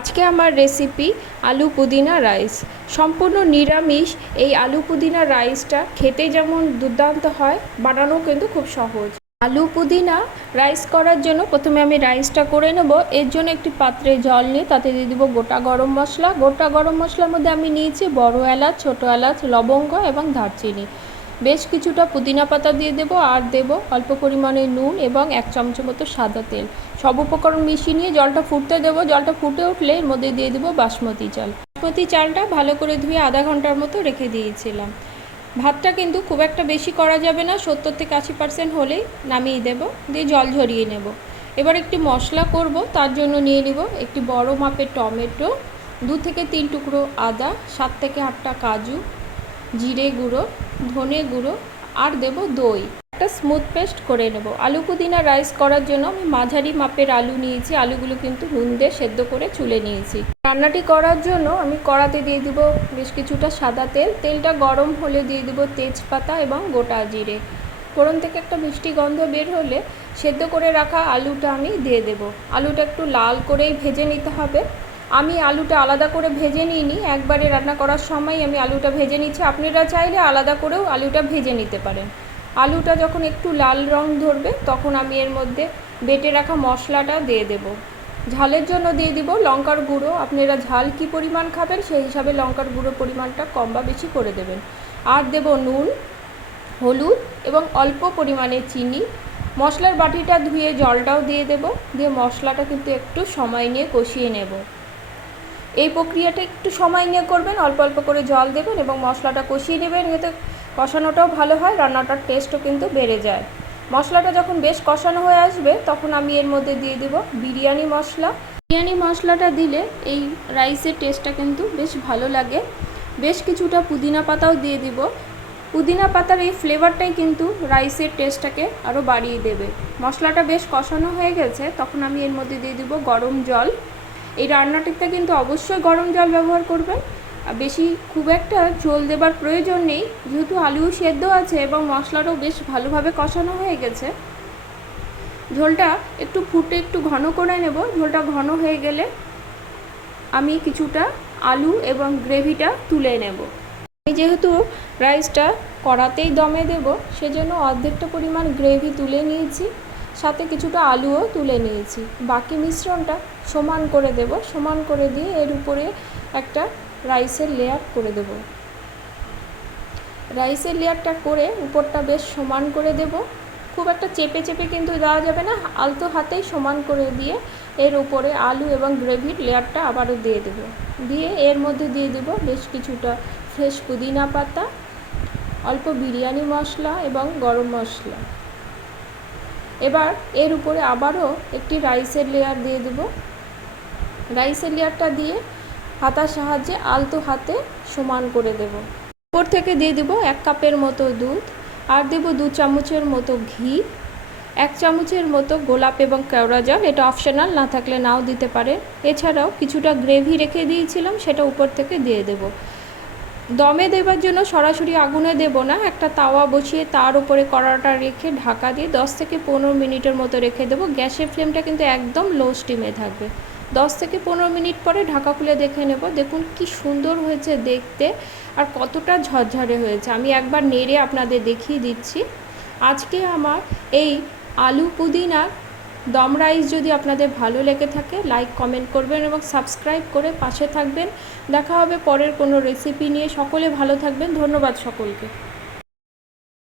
আজকে আমার রেসিপি আলু পুদিনা রাইস। সম্পূর্ণ নিরামিষ এই আলু পুদিনা রাইসটা খেতে যেমন দুর্দান্ত হয়, বানানো কিন্তু খুব সহজ। আলু পুদিনা রাইস করার জন্য প্রথমে আমি রাইসটা করে নেব। এর জন্য একটি পাত্রে জল নিয়ে তাতে দিয়ে দেবো গোটা গরম মশলা। গোটা গরম মশলার মধ্যে আমি নিয়েছি বড় এলাচ, ছোটো এলাচ, লবঙ্গ এবং দারচিনি। বেশ কিছুটা পুদিনা পাতা দিয়ে দেবো, আর দেবো অল্প পরিমাণে নুন এবং 1 চামচ মতো সাদা তেল। সব উপকরণ মিশিয়ে নিয়ে জলটা ফুটতে দেবো। জলটা ফুটে উঠলে এর মধ্যে দিয়ে দেবো বাসমতি চাল। বাসমতি চালটা ভালো করে ধুয়ে আধা ঘন্টার মতো রেখে দিয়েছিলাম। ভাতটা কিন্তু খুব একটা বেশি করা যাবে না, 70 থেকে 80% হলেই নামিয়ে দেবো, দিয়ে জল ঝরিয়ে নেব। এবার একটি মশলা করব, তার জন্য নিয়ে নেব একটি বড় মাপের টমেটো, 2 থেকে 3 টুকরো আদা, 7 থেকে 8টা কাজু, জিরে গুঁড়ো, ধনে গুঁড়ো, আর দেব দই। একটা স্মুথ পেস্ট করে নেব। আলু পুদিনা রাইস করার জন্য আমি মাঝারি মাপের আলু নিয়েছি। আলুগুলো কিন্তু নুন দিয়ে সেদ্ধ করে চুলে নিয়েছি। রান্নাটি করার জন্য আমি কড়াতে দিয়ে দিব বেশ কিছুটা সাদা তেল। তেলটা গরম হলে দিয়ে দিব তেজপাতা এবং গোটা জিরে। ফোড়ন থেকে একটা মিষ্টি গন্ধ বের হলে সেদ্ধ করে রাখা আলুটা আমি দিয়ে দেব। আলুটা একটু লাল করেই ভেজে নিতে হবে। আমি আলুটা আলাদা করে ভেজে নিইনি, একবারে রান্না করার সময় আমি আলুটা ভেজে নিচ্ছি। আপনারা চাইলে আলাদা করেও আলুটা ভেজে নিতে পারেন। আলুটা যখন একটু লাল রং ধরবে তখন আমি এর মধ্যে বেটে রাখা মশলাটা দিয়ে দেব। ঝালের জন্য দিয়ে দিব লঙ্কার গুঁড়ো। আপনারা ঝাল কী পরিমাণ খাবেন সেই হিসাবে লঙ্কার গুঁড়ো পরিমাণটা কম বা বেশি করে দেবেন। আর দেব নুন, হলুদ এবং অল্প পরিমাণে চিনি। মশলার বাটিটা ধুয়ে জলটাও দিয়ে দেব, দিয়ে মশলাটা কিন্তু একটু সময় নিয়ে কষিয়ে নেব। এই প্রক্রিয়াটা একটু সময় নিয়ে করবেন, অল্প অল্প করে জল দেবেন এবং মশলাটা কষিয়ে নেবেন। এতে কষানোটাও ভালো হয়, রান্নাটার টেস্টও কিন্তু বেড়ে যায়। মশলাটা যখন বেশ কষানো হয়ে আসবে তখন আমি এর মধ্যে দিয়ে দেব বিরিয়ানি মশলা। বিরিয়ানি মশলাটা দিলে এই রাইসের টেস্টটা কিন্তু বেশ ভালো লাগে। বেশ কিছুটা পুদিনা পাতাও দিয়ে দিব। পুদিনা পাতার এই ফ্লেভারটাই কিন্তু রাইসের টেস্টটাকে আরও বাড়িয়ে দেবে। মশলাটা বেশ কষানো হয়ে গেছে, তখন আমি এর মধ্যে দিয়ে দিব গরম জল। এই রান্নাটিতে কিন্তু অবশ্যই গরম জল ব্যবহার করবেন। বেশি খুব একটা ঝোল দেবার প্রয়োজন নেই, যেহেতু আলুও সেদ্ধ আছে এবং মশলাটাও বেশ ভালোভাবে কষানো হয়ে গেছে। ঝোলটা একটু ফুটে একটু ঘন করে নেব। ঝোলটা ঘন হয়ে গেলে আমি কিছুটা আলু এবং গ্রেভিটা তুলে নেব। আমি যেহেতু রাইসটা কড়াতেই দমে দেব, সেজন্য অর্ধেকটা পরিমাণ গ্রেভি তুলে নিয়েছি, সাথে কিছুটা আলুও তুলে নিয়েছি। বাকি মিশ্রণটা সমান করে দেব। সমান করে দিয়ে এর উপরে একটা রাইসের লেয়ার করে দেব। রাইসের লেয়ারটা করে উপরটা বেশ সমান করে দেব। খুব একটা চেপে চেপে কিন্তু দেওয়া যাবে না, আলতো হাতেই সমান করে দিয়ে এর উপরে আলু এবং গ্রেভির লেয়ারটা আবারও দিয়ে দেব। দিয়ে এর মধ্যে দিয়ে দেব বেশ কিছুটা ফ্রেশ পুদিনা পাতা, অল্প বিরিয়ানি মশলা এবং গরম মশলা। এবার এর উপরে আবারও একটি রাইসের লেয়ার দিয়ে দেব। রাইসের লেয়ারটা দিয়ে হাতার সাহায্যে আলতো হাতে সমান করে দেব। উপর থেকে দিয়ে দেব 1 কাপের মতো দুধ, আর দেব 2 চামচের মতো ঘি, 1 চামচের মতো গোলাপ এবং কেওড়া জল। এটা অপশনাল, না থাকলে নাও দিতে পারে। এছাড়াও কিছুটা গ্রেভি রেখে দিয়েছিলাম, সেটা উপর থেকে দিয়ে দেব। দমে দেবার জন্য সরাসরি আগুনে দেব না, একটা তাওয়া বসিয়ে তার উপরে কড়াটা রেখে ঢাকা দিয়ে 10 থেকে 15 মিনিটের মতো রেখে দেবো। গ্যাসের ফ্লেমটা কিন্তু একদম লো স্টিমে থাকবে। 10 থেকে 15 মিনিট পরে ঢাকা খুলে দেখে নেব। দেখুন কি সুন্দর হয়েছে দেখতে, আর কতটা ঝরঝরে হয়েছে। আমি একবার নেড়ে আপনাদের দেখিয়ে দিচ্ছি। আজকে আমার এই আলু পুদিনা দম রাইস যদি আপনাদের ভালো লেগে থাকে, লাইক কমেন্ট করবেন এবং সাবস্ক্রাইব করে পাশে থাকবেন। দেখা হবে পরের কোনো রেসিপি নিয়ে। সকলে ভালো থাকবেন। ধন্যবাদ সকলকে।